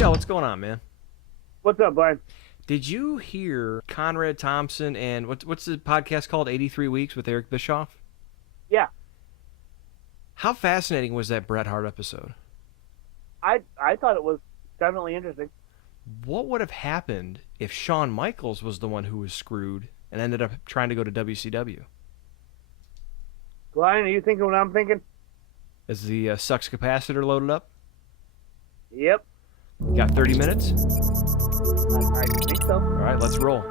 Shell, what's going on, man? What's up, Brian? Did you hear Conrad Thompson and what's the podcast called? 83 Weeks with Eric Bischoff? Yeah, How fascinating was that Bret Hart episode? I thought it was definitely interesting. What would have happened if Shawn Michaels was the one who was screwed and ended up trying to go to WCW? Brian, are you thinking what I'm thinking? Is the Sucks capacitor loaded up? Yep, Got 30 minutes? I think so. All right, let's roll.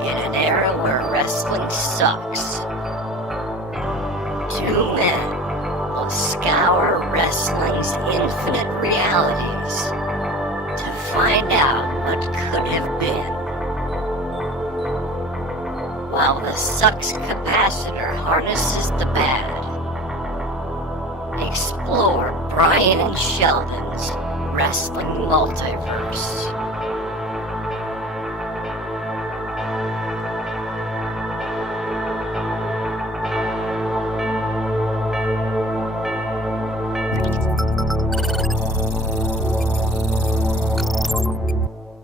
In an era where wrestling sucks, two men will scour wrestling's infinite realities to find out what could have been. While the sucks capacitor harnesses the bad, explore Brian and Sheldon's wrestling multiverse.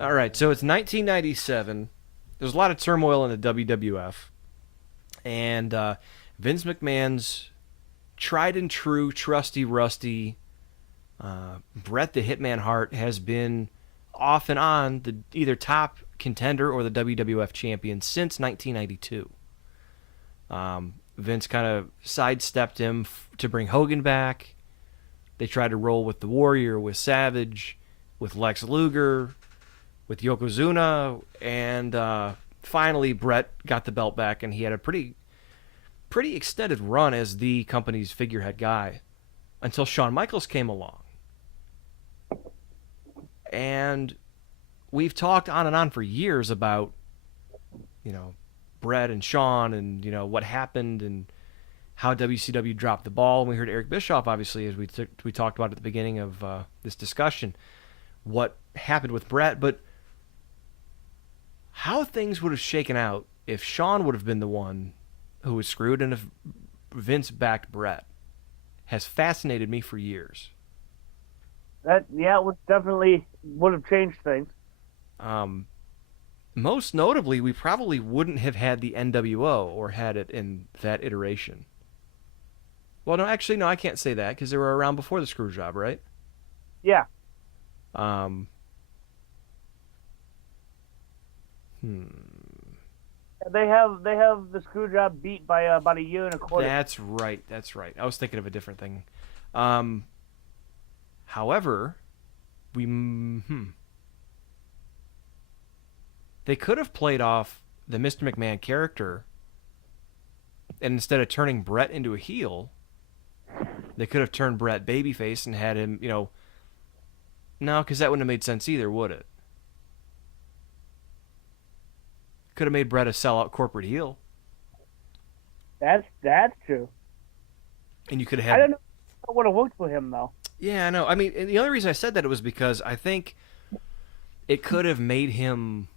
All right, so it's 1997. There's a lot of turmoil in the WWF. And Vince McMahon's tried and true, trusty, rusty Bret the Hitman Hart has been off and on the either top contender or the WWF champion since 1992. Vince kind of sidestepped him to bring Hogan back. They tried to roll with the Warrior, with Savage, with Lex Luger, with Yokozuna, and finally Bret got the belt back, and he had a pretty extended run as the company's figurehead guy until Shawn Michaels came along. And we've talked on and on for years about, Bret and Shawn and, what happened and how WCW dropped the ball. And we heard Eric Bischoff, obviously, as we talked about at the beginning of this discussion, what happened with Bret. But how things would have shaken out if Shawn would have been the one who was screwed and if Vince backed Bret has fascinated me for years. It would have changed things. Most notably, we probably wouldn't have had the NWO or had it in that iteration. Well, no, actually, no, I can't say that because they were around before the screw job, right? Yeah, they have the screw job beat by about a year and a quarter. That's right. I was thinking of a different thing. However, they could have played off the Mr. McMahon character, and instead of turning Bret into a heel, they could have turned Bret babyface and had him, no, because that wouldn't have made sense either, would it? Could have made Bret a sellout corporate heel. That's true. And you could have had... I don't know if it would have worked for him, though. Yeah, I know. I mean, and the only reason I said that it was because I think it could have made him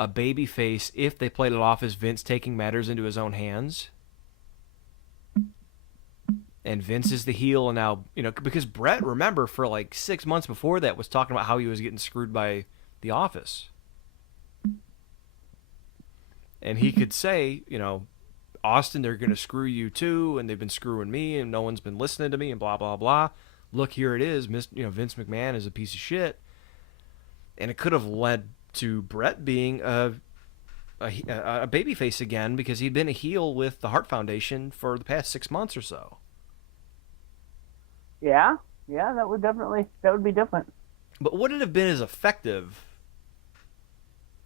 a babyface if they played it off as Vince taking matters into his own hands. And Vince is the heel, and now, because Bret, remember, for like 6 months before that was talking about how he was getting screwed by The Office. And he could say, Austin, they're going to screw you too, and they've been screwing me, and no one's been listening to me, and blah, blah, blah. Look, here it is. Vince McMahon is a piece of shit. And it could have led to Bret being a babyface again because he'd been a heel with the Hart Foundation for the past 6 months or so. Yeah, that would be different. But would it have been as effective?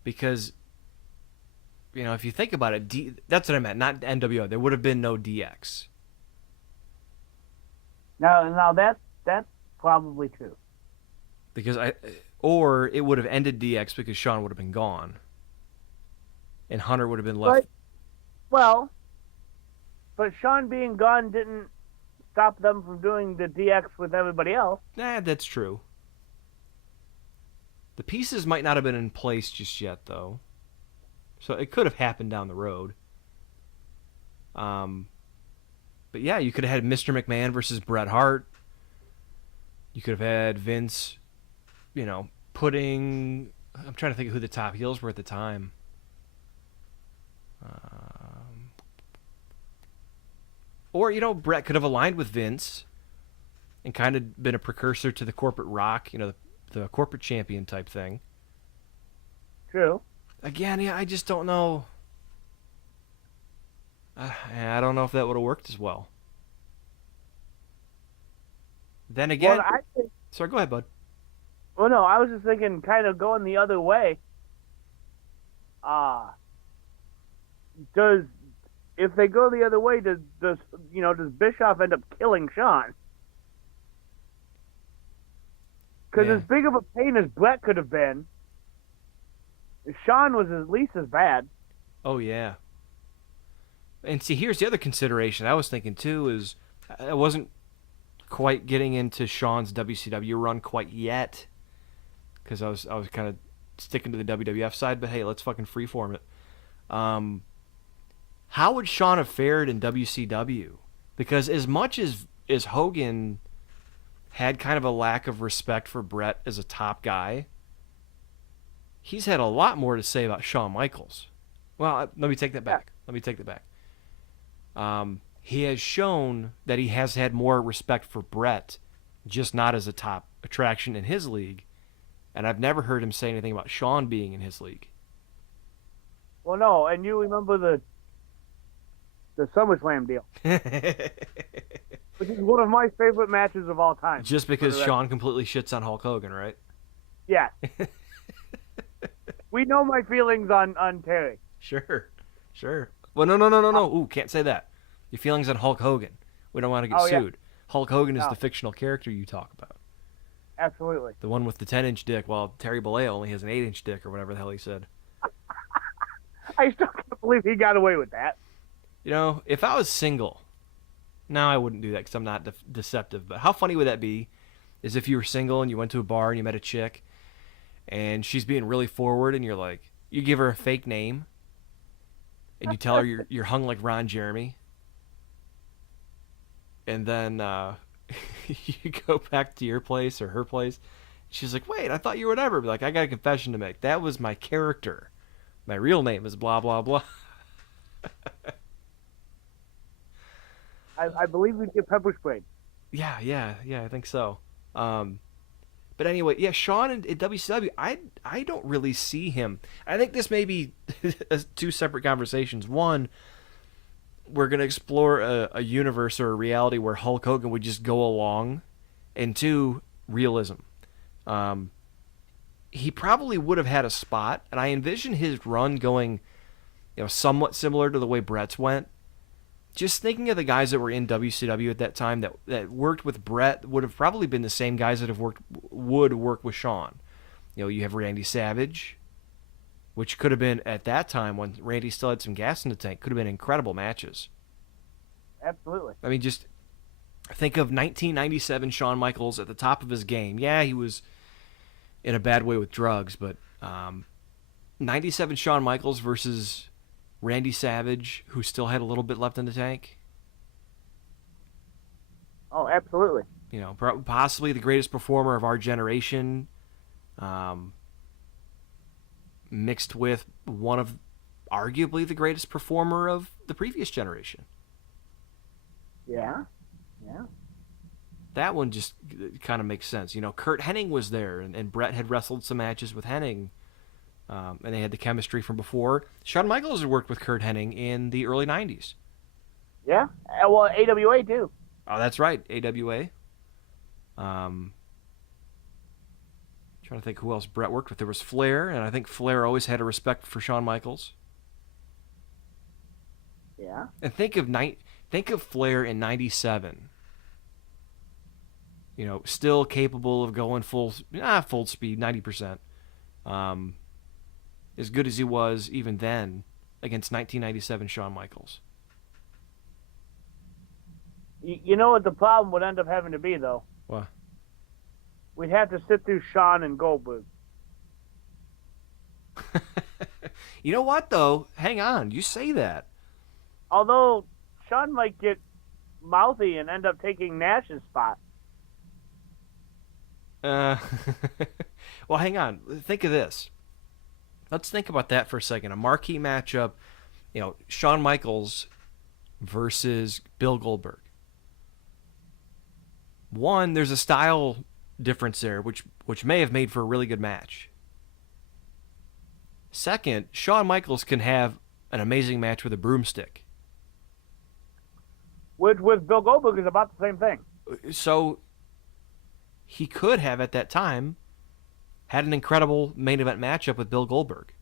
Because, if you think about it, that's what I meant, not NWO. There would have been no DX. No, that's probably true. Because or it would have ended DX because Shawn would have been gone, and Hunter would have been left. But Shawn being gone didn't stop them from doing the DX with everybody else. Nah, that's true. The pieces might not have been in place just yet, though. So it could have happened down the road. But yeah, you could have had Mr. McMahon versus Bret Hart. You could have had Vince, putting... I'm trying to think of who the top heels were at the time. Or, Bret could have aligned with Vince and kind of been a precursor to the corporate rock, the corporate champion type thing. True. Again, yeah, I just don't know. I don't know if that would have worked as well. Then again... Well, I think... Sorry, go ahead, bud. Well, no, I was just thinking kind of going the other way. If they go the other way, does Bischoff end up killing Shawn? Because Yeah. as big of a pain as Bret could have been, Shawn was at least as bad. Oh, yeah. And see, here's the other consideration I was thinking, too, is I wasn't quite getting into Shawn's WCW run quite yet, because I was kind of sticking to the WWF side, but hey, let's fucking freeform it. How would Shawn have fared in WCW? Because as much as Hogan had kind of a lack of respect for Bret as a top guy, he's had a lot more to say about Shawn Michaels. Well, let me take that back. He has shown that he has had more respect for Bret, just not as a top attraction in his league. And I've never heard him say anything about Shawn being in his league. Well, no, and you remember the SummerSlam deal, which is one of my favorite matches of all time. Just because Shawn completely shits on Hulk Hogan, right? Yeah. We know my feelings on Terry. Sure. Well, no. Ooh, can't say that. Your feelings on Hulk Hogan. We don't want to get sued. Hulk Hogan is the fictional character you talk about. Absolutely. The one with the 10-inch dick, while Terry Bollea only has an 8-inch dick, or whatever the hell he said. I still can't believe he got away with that. If I was single, now I wouldn't do that because I'm not deceptive, but how funny would that be is if you were single and you went to a bar and you met a chick and she's being really forward and you're like, you give her a fake name and you tell her you're hung like Ron Jeremy, and then you go back to your place or her place. She's like, wait, I thought you were whatever. Be like, I got a confession to make. That was my character. My real name is blah, blah, blah. I believe we'd get pepper sprayed. Yeah, I think so. But anyway, yeah, Shawn in WCW, I don't really see him. I think this may be two separate conversations. One, we're going to explore a universe or a reality where Hulk Hogan would just go along. And two, realism. He probably would have had a spot, and I envision his run going, somewhat similar to the way Bret's went. Just thinking of the guys that were in WCW at that time that worked with Bret would have probably been the same guys that would work with Shawn. You have Randy Savage, which could have been, at that time when Randy still had some gas in the tank, could have been incredible matches. Absolutely. I mean, just think of 1997 Shawn Michaels at the top of his game. Yeah, he was in a bad way with drugs, but 97 Shawn Michaels versus Randy Savage, who still had a little bit left in the tank. Oh, absolutely. Possibly the greatest performer of our generation, mixed with one of arguably the greatest performer of the previous generation. Yeah. That one just kind of makes sense. Kurt Hennig was there, and Bret had wrestled some matches with Hennig. And they had the chemistry from before. Shawn Michaels had worked with Kurt Hennig in the early 90s. Yeah. Well, AWA too. Oh, that's right. AWA. Trying to think who else Bret worked with. There was Flair, and I think Flair always had a respect for Shawn Michaels. Yeah. And think of Flair in 97. Still capable of going full speed, 90%. As good as he was even then against 1997 Shawn Michaels. You know what the problem would end up having to be, though? What? We'd have to sit through Shawn and Goldberg. You know what, though? Hang on. You say that. Although Shawn might get mouthy and end up taking Nash's spot. Well, hang on. Think of this. Let's think about that for a second. A marquee matchup, Shawn Michaels versus Bill Goldberg. One, there's a style difference there, which may have made for a really good match. Second, Shawn Michaels can have an amazing match with a broomstick. Which with Bill Goldberg is about the same thing. So he could have, at that time, had an incredible main event matchup with Bill Goldberg.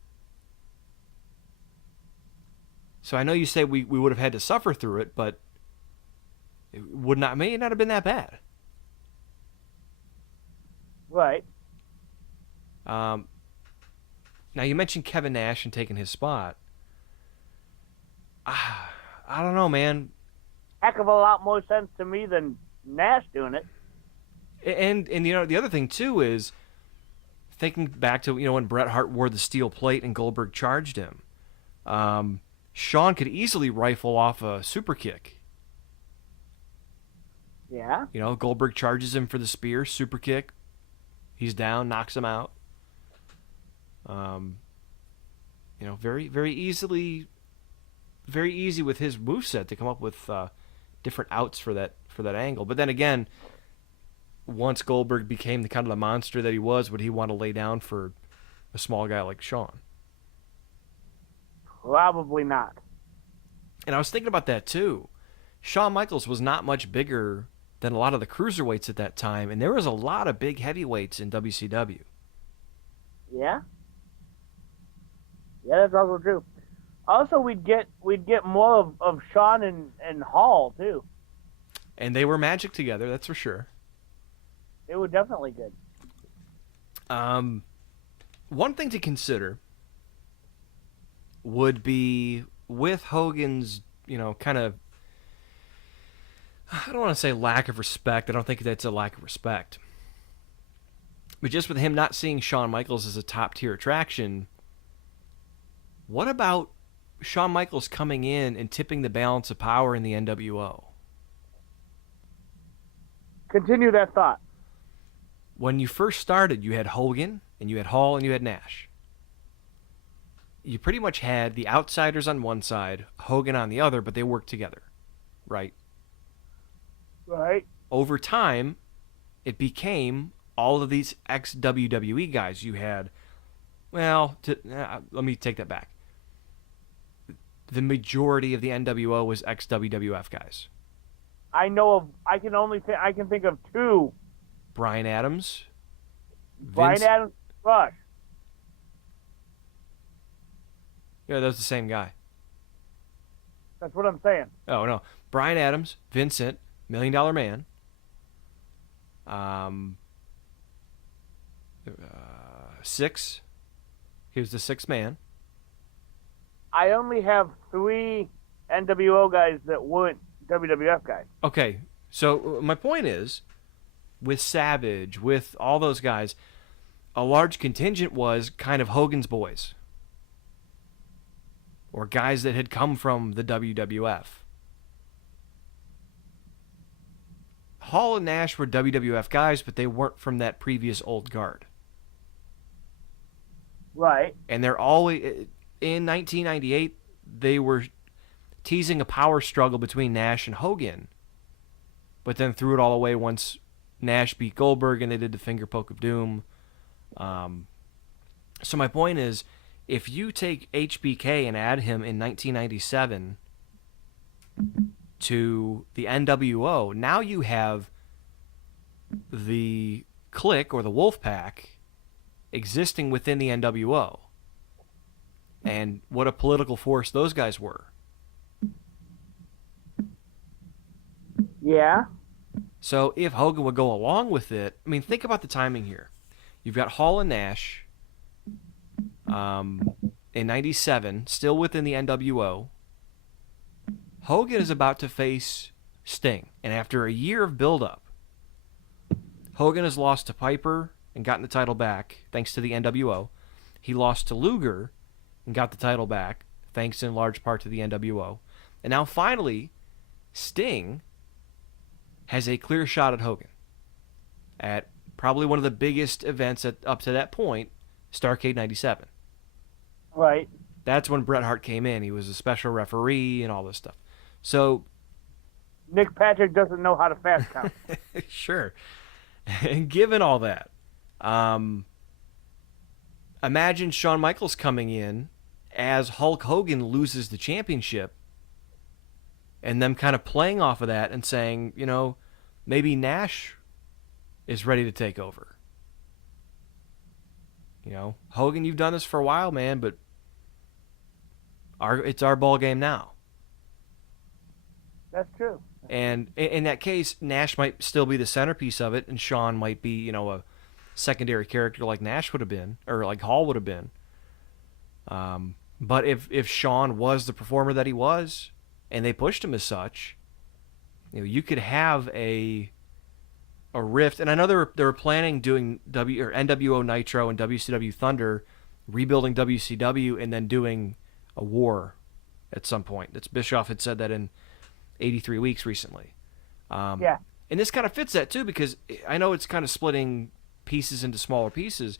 So I know you say we would have had to suffer through it, but it may not have been that bad. Right. Now, you mentioned Kevin Nash and taking his spot. I don't know, man. Heck of a lot more sense to me than Nash doing it. And the other thing, too, is thinking back to, when Bret Hart wore the steel plate and Goldberg charged him. Shawn could easily rifle off a super kick. Yeah. Goldberg charges him for the spear, super kick. He's down, knocks him out. Very, very easily, very easy with his moveset to come up with different outs for that angle. But then again, once Goldberg became the kind of the monster that he was, would he want to lay down for a small guy like Shawn? Probably not. And I was thinking about that too. Shawn Michaels was not much bigger than a lot of the cruiserweights at that time, and there was a lot of big heavyweights in WCW. Yeah. Yeah, that's also true. Also, we'd get more of Shawn and Hall too. And they were magic together, that's for sure. They were definitely good. One thing to consider would be with Hogan's, kind of, I don't want to say lack of respect. I don't think that's a lack of respect. But just with him not seeing Shawn Michaels as a top-tier attraction, what about Shawn Michaels coming in and tipping the balance of power in the NWO? Continue that thought. When you first started, you had Hogan, and you had Hall, and you had Nash. You pretty much had the outsiders on one side, Hogan on the other, but they worked together, right? Right. Over time, it became all of these ex-WWE guys. You had, let me take that back. The majority of the NWO was ex-WWF guys. I can think of two. Bryan Adams. Bryan Adams, Rush. Yeah, that was the same guy. That's what I'm saying. Oh, no. Bryan Adams, Vincent, $1 Million Man. Six. He was the sixth man. I only have 3 NWO guys that weren't WWF guys. Okay, so my point is, with Savage, with all those guys, a large contingent was kind of Hogan's boys. Or guys that had come from the WWF. Hall and Nash were WWF guys, but they weren't from that previous old guard. Right. And they're always, in 1998, they were teasing a power struggle between Nash and Hogan, but then threw it all away once Nash beat Goldberg and they did the finger poke of doom. So my point is, if you take HBK and add him in 1997 to the NWO, now you have the Clique or the Wolfpack existing within the NWO. And what a political force those guys were. Yeah. So if Hogan would go along with it, I mean, think about the timing here. You've got Hall and Nash in 97, still within the NWO. Hogan is about to face Sting. And after a year of build-up, Hogan has lost to Piper and gotten the title back thanks to the NWO. He lost to Luger and got the title back thanks in large part to the NWO. And now finally, Sting has a clear shot at Hogan at probably one of the biggest events up to that point, Starrcade 97. Right. That's when Bret Hart came in. He was a special referee and all this stuff. So, Nick Patrick doesn't know how to fast count. sure. And given all that, imagine Shawn Michaels coming in as Hulk Hogan loses the championship and them kind of playing off of that and saying, you know, maybe Nash is ready to take over. You know, Hogan, you've done this for a while, man, but it's our ball game now. That's true. And in that case, Nash might still be the centerpiece of it, and Shawn might be, you know, a secondary character like Nash would have been, or like Hall would have been. But if Shawn was the performer that he was, and they pushed him as such, you know, you could have a rift. And I know they were planning doing NWO Nitro and WCW Thunder, rebuilding WCW, and then doing a war at some point. That's Bischoff had said that in 83 Weeks recently. Yeah. And this kind of fits that too, because I know it's kind of splitting pieces into smaller pieces,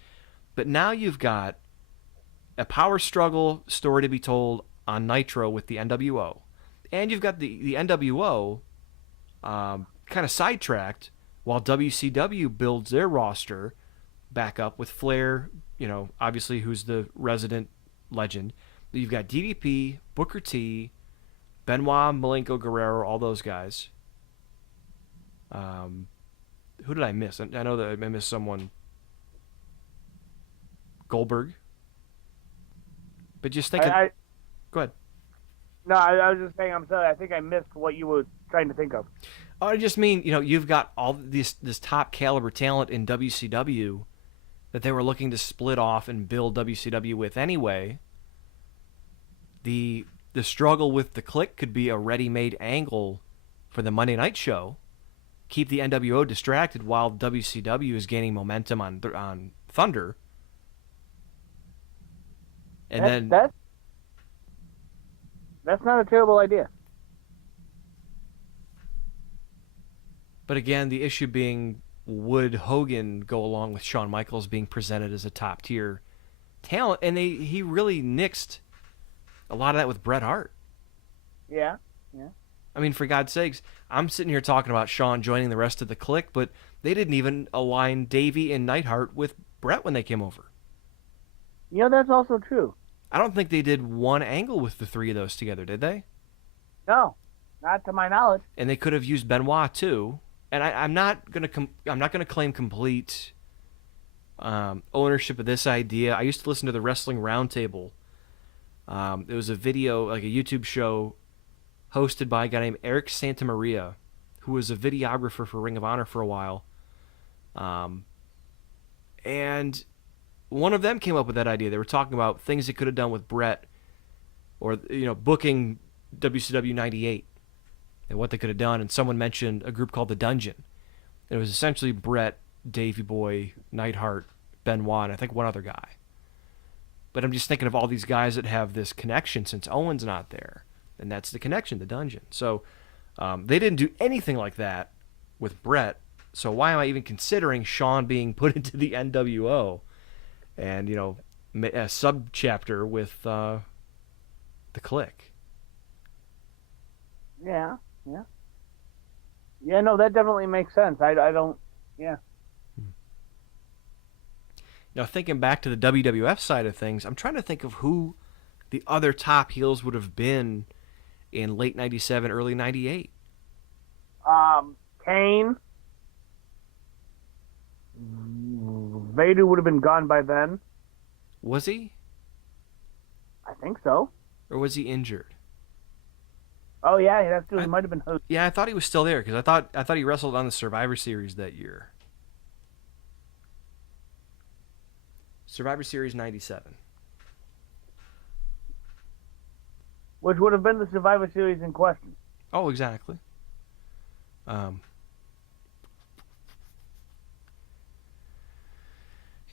but now you've got a power struggle story to be told on Nitro with the NWO, and you've got the NWO kind of sidetracked while WCW builds their roster back up with Flair, you know, obviously who's the resident legend. You've got DDP, Booker T, Benoit, Malenko, Guerrero, all those guys. Who did I miss? I know that I missed someone. Goldberg. But just think. Go ahead. No, I was just saying. I'm sorry. I think I missed what you were trying to think of. Oh, I just mean, you know, you've got all this top caliber talent in WCW that they were looking to split off and build WCW with anyway. The struggle with the Clique could be a ready-made angle for the Monday Night Show. Keep the NWO distracted while WCW is gaining momentum on Thunder. And that's not a terrible idea. But again, the issue being, would Hogan go along with Shawn Michaels being presented as a top-tier talent? And he really nixed a lot of that with Bret Hart. Yeah. I mean, for God's sakes, I'm sitting here talking about Shawn joining the rest of the Clique, but they didn't even align Davey and Neidhart with Bret when they came over. You know, that's also true. I don't think they did one angle with the three of those together, did they? No, not to my knowledge. And they could have used Benoit too. And I'm not gonna claim complete ownership of this idea. I used to listen to the Wrestling Roundtable. It was a video, like a YouTube show, hosted by a guy named Eric Santamaria, who was a videographer for Ring of Honor for a while. And one of them came up with that idea. They were talking about things they could have done with Bret, or, you know, booking WCW 98 and what they could have done. And someone mentioned a group called The Dungeon. And it was essentially Bret, Davey Boy, Neidhart, Benoit, and I think one other guy. But I'm just thinking of all these guys that have this connection since Owen's not there. And that's the connection, The Dungeon. So they didn't do anything like that with Bret. So why am I even considering Shawn being put into the NWO? And, you know, a sub-chapter with the Clique. Yeah. Yeah, no, that definitely makes sense. I don't, yeah. Now, thinking back to the WWF side of things, I'm trying to think of who the other top heels would have been in late 97, early 98. Kane. Vader would have been gone by then. Was he? I think so. Or was he injured? Oh yeah, that's true. He might have been host. Yeah, I thought he was still there because I thought he wrestled on the Survivor Series that year. Survivor Series 97. Which would have been the Survivor Series in question. Oh, exactly. Um,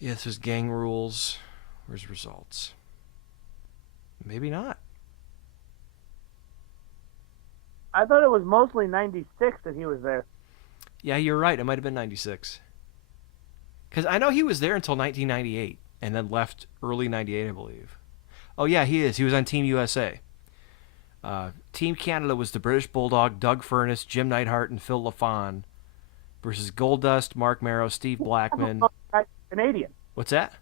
yeah, this is gang rules. Where's results? Maybe not. I thought it was mostly 96 that he was there. Yeah, you're right. It might have been 96. Because I know he was there until 1998 and then left early 98, I believe. Oh, yeah, he is. He was on Team USA. Team Canada was the British Bulldog, Doug Furness, Jim Neidhart, and Phil LaFawn versus Goldust, Mark Marrow, Steve Blackman. Canadian. What's that?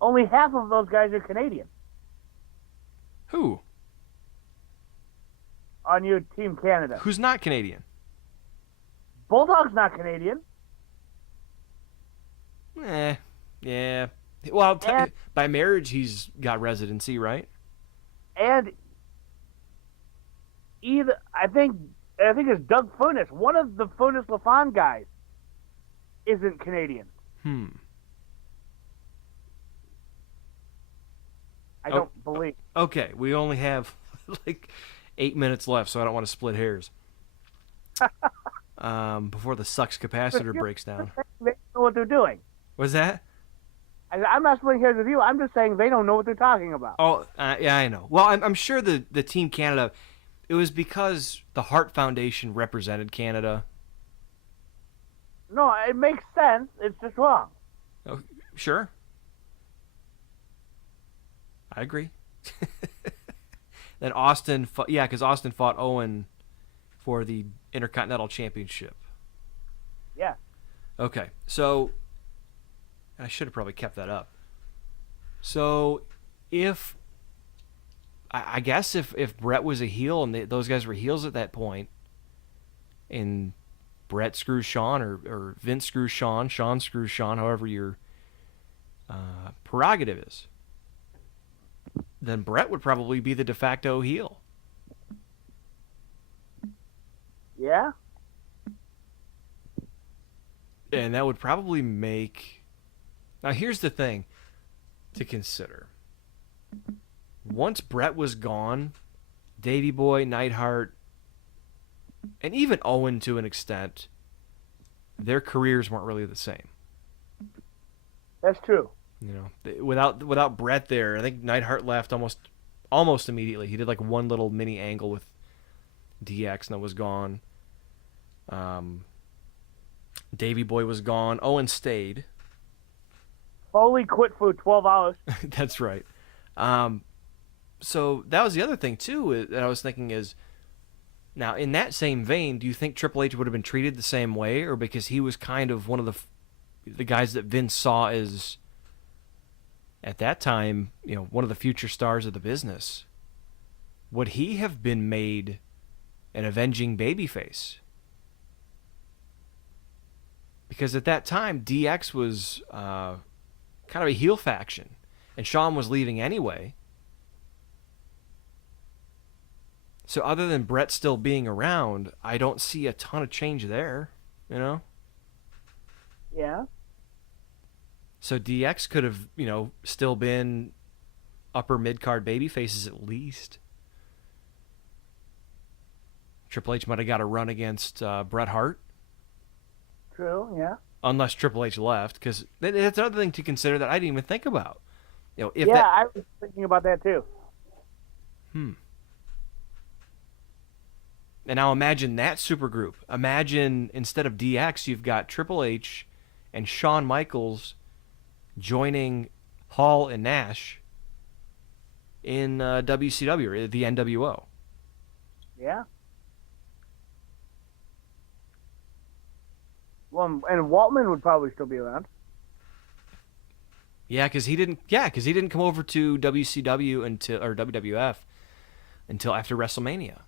Only half of those guys are Canadian Who? on your Team Canada. Who's not Canadian? Bulldog's not Canadian. Yeah. Well, And- by marriage, he's got residency, right? And I think it's Doug Furness. One of the Furness LaFawn guys isn't Canadian. I don't believe. Okay, we only have like 8 minutes left, so I don't want to split hairs. Before the sucks capacitor breaks down. They know what they're doing. What's that? I'm not splitting hairs with you. I'm just saying they don't know what they're talking about. Oh, yeah, I know. Well, I'm sure the Team Canada, it was because the Hart Foundation represented Canada. No, it makes sense. It's just wrong. Oh, sure. I agree. Then Austin, because Austin fought Owen for the Intercontinental Championship. Yeah. Okay, so I should have probably kept that up. So if I guess if Brett was a heel and those guys were heels at that point, and Brett screws Shawn or Vince screws Shawn, Shawn screws Shawn, however your prerogative is, then Brett would probably be the de facto heel. Yeah? And that would probably make... Now, here's the thing to consider. Once Brett was gone, Davey Boy, Neidhart, and even Owen to an extent, their careers weren't really the same. That's true. You know, without Brett there, I think Neidhart left almost immediately. He did like one little mini angle with DX and that was gone. Davey Boy was gone. Owen stayed. Foley quit for 12 hours. That's right. So that was the other thing too that I was thinking is, now in that same vein, do you think Triple H would have been treated the same way, or because he was kind of one of the guys that Vince saw as, at that time, you know, one of the future stars of the business, would he have been made an avenging babyface? Because at that time, DX was kind of a heel faction, and Shawn was leaving anyway. So other than Brett still being around, I don't see a ton of change there, you know? Yeah. So DX could have, you know, still been upper mid-card baby faces at least. Triple H might have got a run against Bret Hart. True, yeah. Unless Triple H left, because that's another thing to consider that I didn't even think about. You know, if yeah, that... I was thinking about that too. And now imagine that supergroup. Imagine instead of DX, you've got Triple H and Shawn Michaels joining Hall and Nash in WCW, or the NWO. Yeah. Well, and Waltman would probably still be around. Yeah, because he didn't come over to WCW or WWF until after WrestleMania.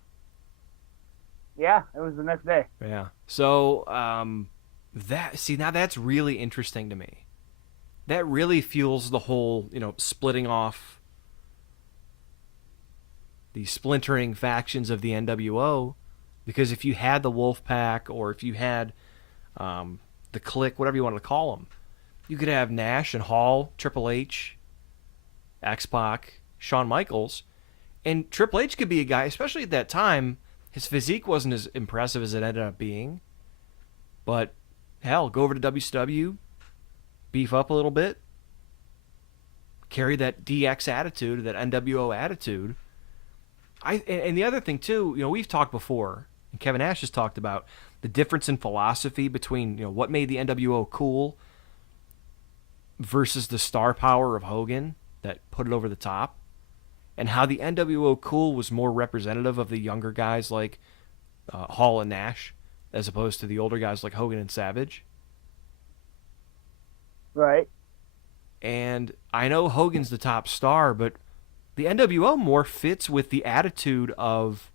Yeah, it was the next day. Yeah. So now that's really interesting to me. That really fuels the whole, you know, splitting off, the splintering factions of the NWO, because if you had the Wolfpack or if you had the Clique, whatever you want to call them, you could have Nash and Hall, Triple H, X-Pac, Shawn Michaels, and Triple H could be a guy, especially at that time. His physique wasn't as impressive as it ended up being. But, hell, go over to WCW, beef up a little bit, carry that DX attitude, that NWO attitude. And the other thing, too, we've talked before, and Kevin Nash has talked about the difference in philosophy between, what made the NWO cool versus the star power of Hogan that put it over the top, and how the NWO cool was more representative of the younger guys like Hall and Nash as opposed to the older guys like Hogan and Savage. Right. And I know Hogan's the top star, but the NWO more fits with the attitude of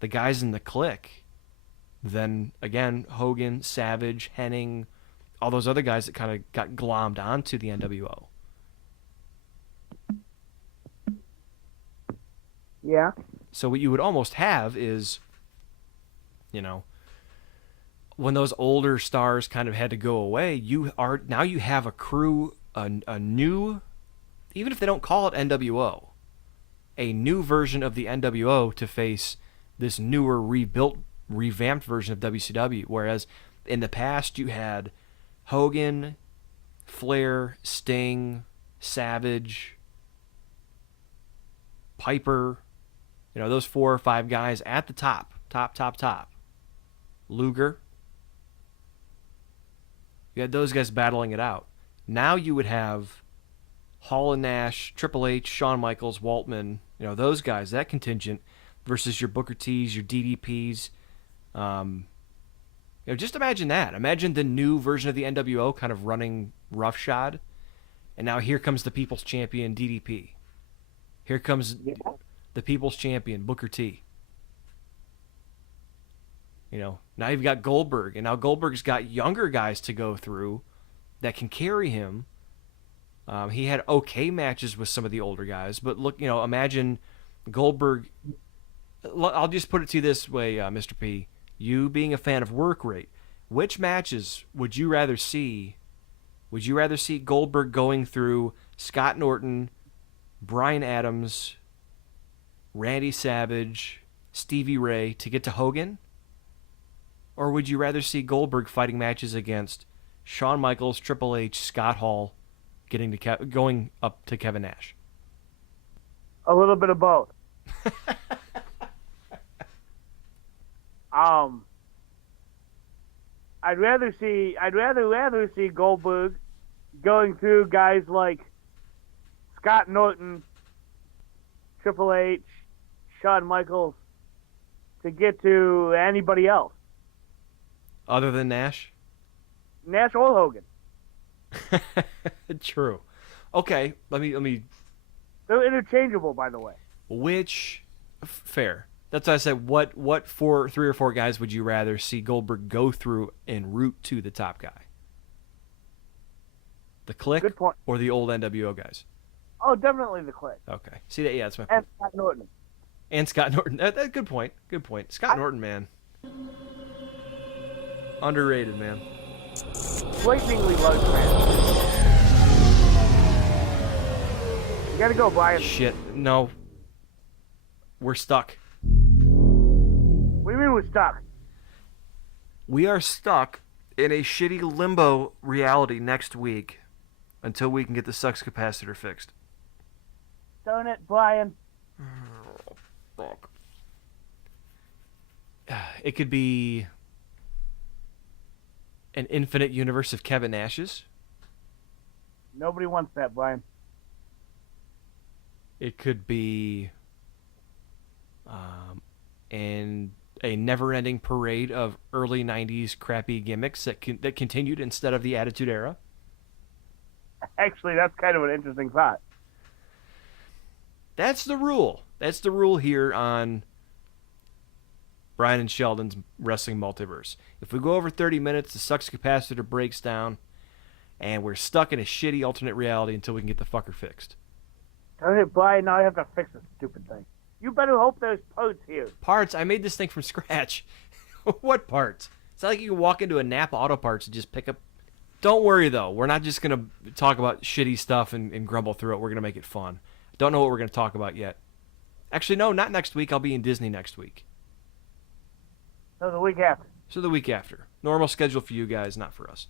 the guys in the Clique than, again, Hogan, Savage, Hennig, all those other guys that kind of got glommed onto the NWO. Yeah. So what you would almost have is, when those older stars kind of had to go away, you have a crew, a new, even if they don't call it NWO, a new version of the NWO to face this newer, revamped version of WCW. Whereas in the past you had Hogan, Flair, Sting, Savage, Piper, those 4 or 5 guys at the top. Luger. You had those guys battling it out. Now you would have Hall and Nash, Triple H, Shawn Michaels, Waltman, those guys, that contingent, versus your Booker T's, your DDP's. Just imagine that. Imagine the new version of the NWO kind of running roughshod. And now here comes the People's Champion, DDP. Here comes the People's Champion, Booker T. Now you've got Goldberg, and now Goldberg's got younger guys to go through that can carry him. He had okay matches with some of the older guys, but look, imagine Goldberg. I'll just put it to you this way, Mr. P. You being a fan of work rate, which matches would you rather see? Would you rather see Goldberg going through Scott Norton, Bryan Adams, Randy Savage, Stevie Ray to get to Hogan? Or would you rather see Goldberg fighting matches against Shawn Michaels, Triple H, Scott Hall, going up to Kevin Nash? A little bit of both. I'd rather see Goldberg going through guys like Scott Norton, Triple H, Shawn Michaels to get to anybody else. Other than Nash? Nash or Hogan. True. Okay, let me. They're interchangeable, by the way. Fair. That's why I said, what 3 or 4 guys would you rather see Goldberg go through en route to the top guy? The Clique or the old NWO guys? Oh, definitely the Clique. Okay. See that? Yeah, that's my and point. Scott Norton. And Scott Norton. Good point. Good point. Scott Norton, man. Underrated, man. Lightningly low man. You gotta go, Brian. Shit. No. We're stuck. What do you mean we're stuck? We are stuck in a shitty limbo reality next week until we can get the Sucks capacitor fixed. Darn it, Brian. Fuck. It could be an infinite universe of Kevin Nash's. Nobody wants that, Brian. It could be and a never-ending parade of early 90s crappy gimmicks that continued instead of the Attitude Era. Actually, that's kind of an interesting thought. That's the rule. That's the rule here on Brian and Sheldon's Wrestling Multiverse. If we go over 30 minutes, the Sucks capacitor breaks down, and we're stuck in a shitty alternate reality until we can get the fucker fixed. Darn it, Brian, now I have to fix this stupid thing. You better hope there's parts here. Parts? I made this thing from scratch. What parts? It's not like you can walk into a Napa Auto Parts and just pick up... Don't worry, though. We're not just going to talk about shitty stuff and grumble through it. We're going to make it fun. Don't know what we're going to talk about yet. Actually, no, not next week. I'll be in Disney next week. So the week after. So the week after. Normal schedule for you guys, not for us.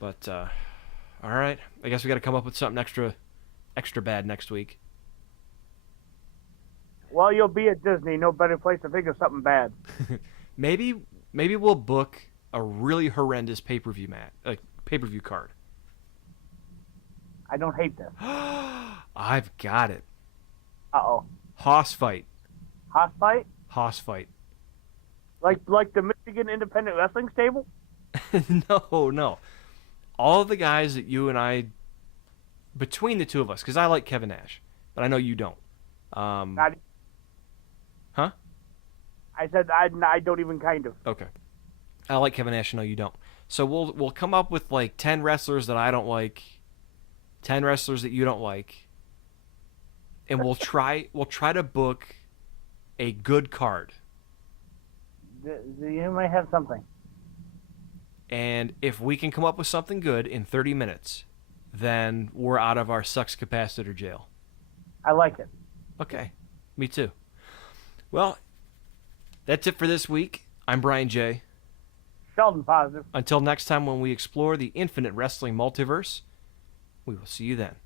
But, all right. I guess we got to come up with something extra bad next week. Well, you'll be at Disney. No better place to think of something bad. Maybe we'll book a really horrendous pay-per-view pay-per-view card. I don't hate this. I've got it. Uh-oh. Hoss fight. Hoss fight? Hoss fight. Like the Michigan Independent Wrestling Stable? No. All of the guys that you and I, between the two of us, because I like Kevin Nash, but I know you don't. Not, huh? I said I don't even kind of. Okay. I like Kevin Nash, I know you don't. So we'll come up with like 10 wrestlers that I don't like, 10 wrestlers that you don't like, and we'll try to book a good card. You might have something. And if we can come up with something good in 30 minutes, then we're out of our sucks capacitor jail. I like it. Okay. Me too. Well, that's it for this week. I'm Brian J. Sheldon Positive. Until next time when we explore the infinite wrestling multiverse, we will see you then.